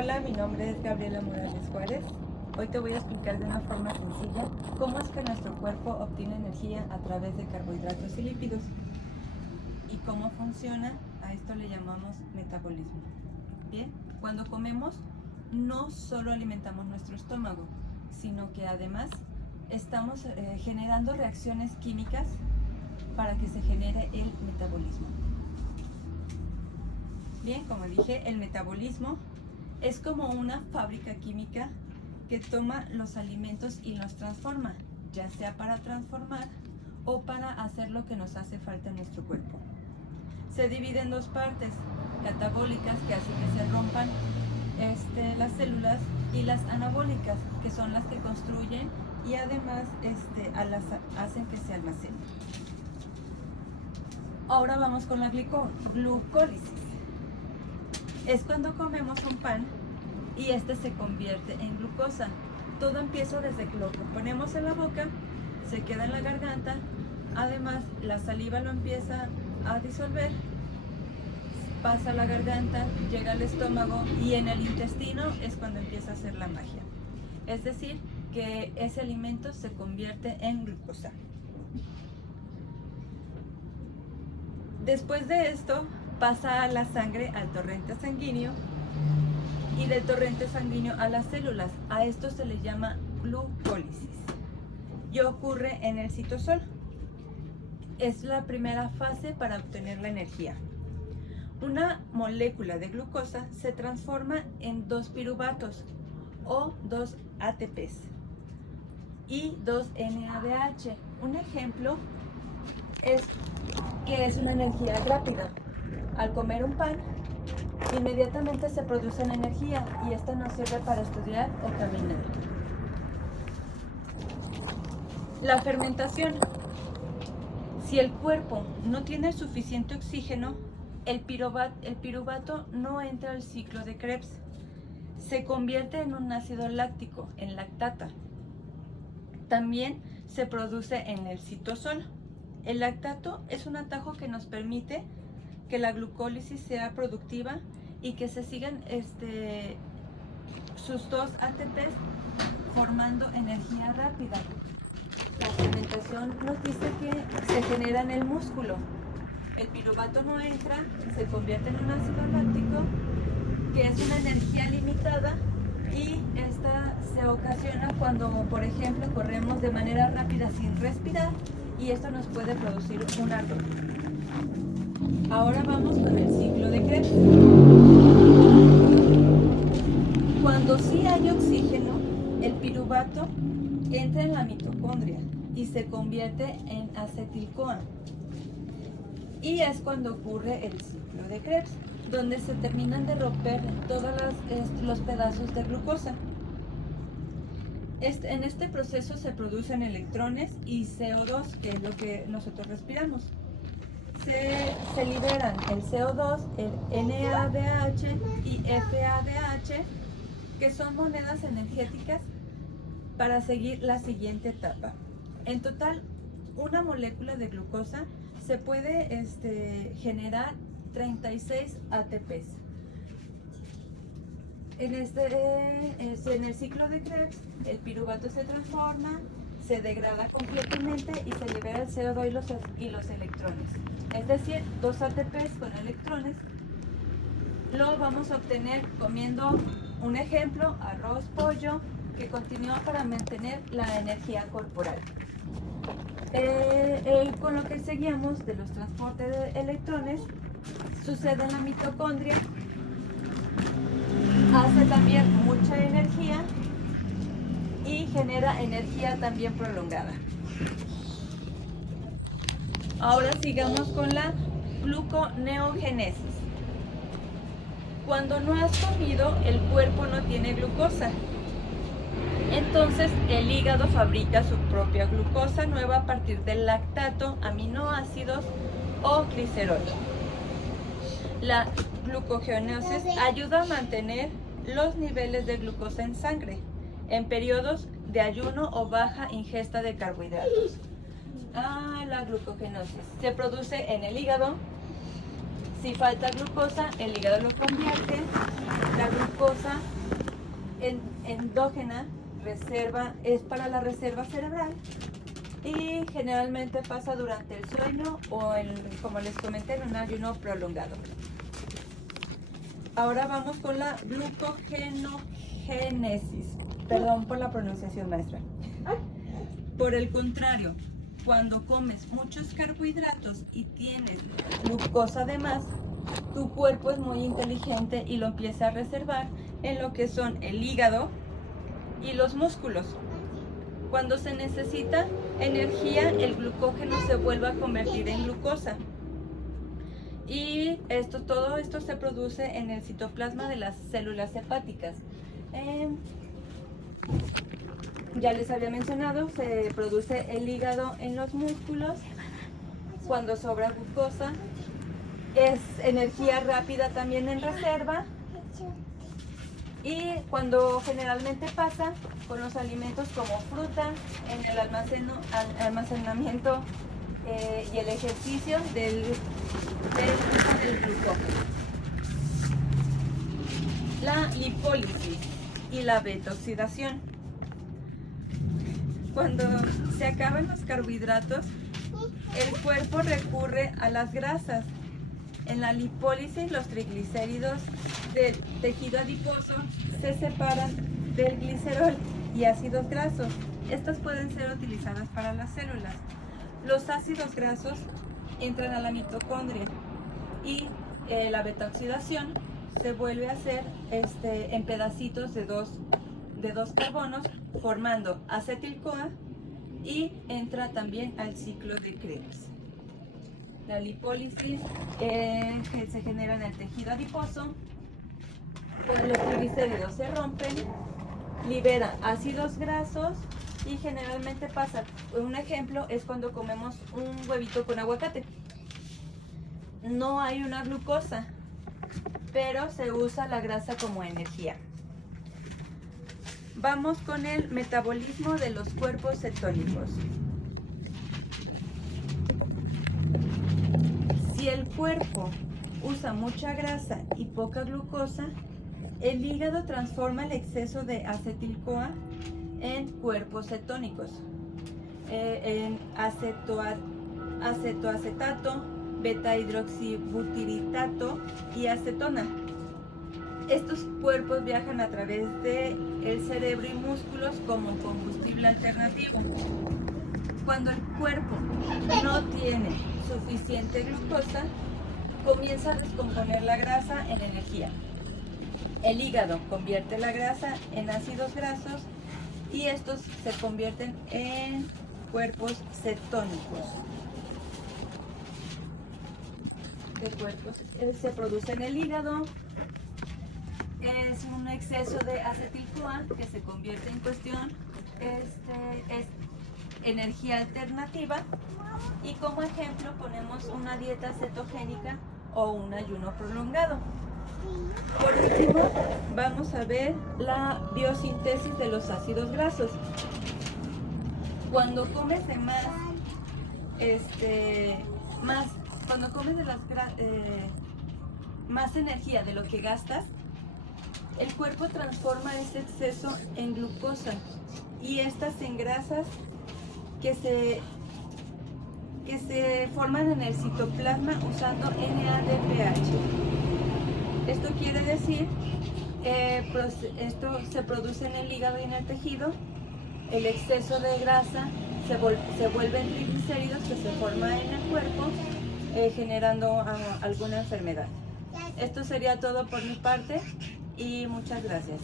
Hola, mi nombre es Gabriela Morales Juárez. Hoy te voy a explicar de una forma sencilla cómo es que nuestro cuerpo obtiene energía a través de carbohidratos y lípidos y cómo funciona. A esto le llamamos metabolismo. Bien, cuando comemos no solo alimentamos nuestro estómago, sino que además estamos generando reacciones químicas para que se genere el metabolismo. Bien, como dije, el metabolismo es como una fábrica química que toma los alimentos y los transforma, ya sea para transformar o para hacer lo que nos hace falta en nuestro cuerpo. Se divide en dos partes, catabólicas, que hacen que se rompan las células, y las anabólicas, que son las que construyen y además hacen que se almacenen. Ahora vamos con la glucólisis. Es cuando comemos un pan y este se convierte en glucosa. Todo empieza desde que lo ponemos en la boca, se queda en la garganta, además la saliva lo empieza a disolver, pasa a la garganta, llega al estómago y en el intestino es cuando empieza a hacer la magia. Es decir, que ese alimento se convierte en glucosa. Después de esto pasa a la sangre, al torrente sanguíneo, y del torrente sanguíneo a las células. A esto se le llama glucólisis y ocurre en el citosol. Es la primera fase para obtener la energía. Una molécula de glucosa se transforma en 2 piruvatos o 2 ATPs y 2 NADH. Un ejemplo es que es una energía rápida. Al comer un pan, inmediatamente se produce una energía y esta nos sirve para estudiar o caminar. La fermentación. Si el cuerpo no tiene suficiente oxígeno, el piruvato no entra al ciclo de Krebs. Se convierte en un ácido láctico, en lactata. También se produce en el citosol. El lactato es un atajo que nos permite que la glucólisis sea productiva y que se sigan sus 2 ATPs formando energía rápida. La fermentación nos dice que se genera en el músculo. El piruvato no entra, se convierte en un ácido láctico, que es una energía limitada, y esta se ocasiona cuando, por ejemplo, corremos de manera rápida sin respirar, y esto nos puede producir un ardor. Ahora vamos con el ciclo de Krebs. Cuando sí hay oxígeno, el piruvato entra en la mitocondria y se convierte en acetil-CoA. Y es cuando ocurre el ciclo de Krebs, donde se terminan de romper todos los pedazos de glucosa. En este proceso se producen electrones y CO2, que es lo que nosotros respiramos. Se liberan el CO2, el NADH y FADH, que son monedas energéticas para seguir la siguiente etapa. En total, una molécula de glucosa se puede generar 36 ATPs. En el ciclo de Krebs, el piruvato se transforma, se degrada completamente y se libera el CO2 y los electrones. Es decir, 2 ATPs con electrones. Lo vamos a obtener comiendo, un ejemplo, arroz, pollo, que continúa para mantener la energía corporal. Con lo que seguíamos de los transportes de electrones, sucede en la mitocondria, hace también mucha energía y genera energía también prolongada. Ahora sigamos con la gluconeogénesis. Cuando no has comido, el cuerpo no tiene glucosa. Entonces el hígado fabrica su propia glucosa nueva a partir del lactato, aminoácidos o glicerol. La gluconeogénesis ayuda a mantener los niveles de glucosa en sangre en periodos de ayuno o baja ingesta de carbohidratos. La gluconeogénesis se produce en el hígado. Si falta glucosa, el hígado lo convierte. La glucosa endógena, es para la reserva cerebral y generalmente pasa durante el sueño o, como les comenté, en un ayuno prolongado. Ahora vamos con la glucogenogénesis. Perdón por la pronunciación, maestra. Por el contrario, cuando comes muchos carbohidratos y tienes glucosa de más, tu cuerpo es muy inteligente y lo empieza a reservar en lo que son el hígado y los músculos. Cuando se necesita energía, el glucógeno se vuelve a convertir en glucosa. Y todo esto se produce en el citoplasma de las células hepáticas. Ya les había mencionado, se produce el hígado en los músculos. Cuando sobra glucosa, es energía rápida también en reserva. Y cuando generalmente pasa con los alimentos como fruta, en el almacenamiento y el ejercicio del glucógeno. La lipólisis y la beta-oxidación. Cuando se acaban los carbohidratos, el cuerpo recurre a las grasas. En la lipólisis, los triglicéridos del tejido adiposo se separan del glicerol y ácidos grasos. Estas pueden ser utilizadas para las células. Los ácidos grasos entran a la mitocondria y la beta-oxidación se vuelve a hacer en pedacitos de dos carbonos, formando acetil-CoA, y entra también al ciclo de Krebs. La lipólisis que se genera en el tejido adiposo, cuando los triglicéridos se rompen, libera ácidos grasos y generalmente pasa. Un ejemplo es cuando comemos un huevito con aguacate. No hay una glucosa, pero se usa la grasa como energía. Vamos con el metabolismo de los cuerpos cetónicos. Si el cuerpo usa mucha grasa y poca glucosa, el hígado transforma el exceso de acetil-CoA en cuerpos cetónicos, en acetoacetato, beta-hidroxibutiritato y acetona. Estos cuerpos viajan a través del cerebro y músculos como combustible alternativo. Cuando el cuerpo no tiene suficiente glucosa, comienza a descomponer la grasa en energía. El hígado convierte la grasa en ácidos grasos y estos se convierten en cuerpos cetónicos. Se produce en el hígado. Es un exceso de acetil-CoA que se convierte en cuestión. Es energía alternativa, y como ejemplo ponemos una dieta cetogénica o un ayuno prolongado. Por último, vamos a ver la biosíntesis de los ácidos grasos. Cuando comes de más energía de lo que gastas, el cuerpo transforma ese exceso en glucosa y estas en grasas que se forman en el citoplasma usando NADPH. Esto quiere decir, esto se produce en el hígado y en el tejido. El exceso de grasa se vuelve en triglicéridos que se forman en el cuerpo, generando alguna enfermedad. Esto sería todo por mi parte y muchas gracias.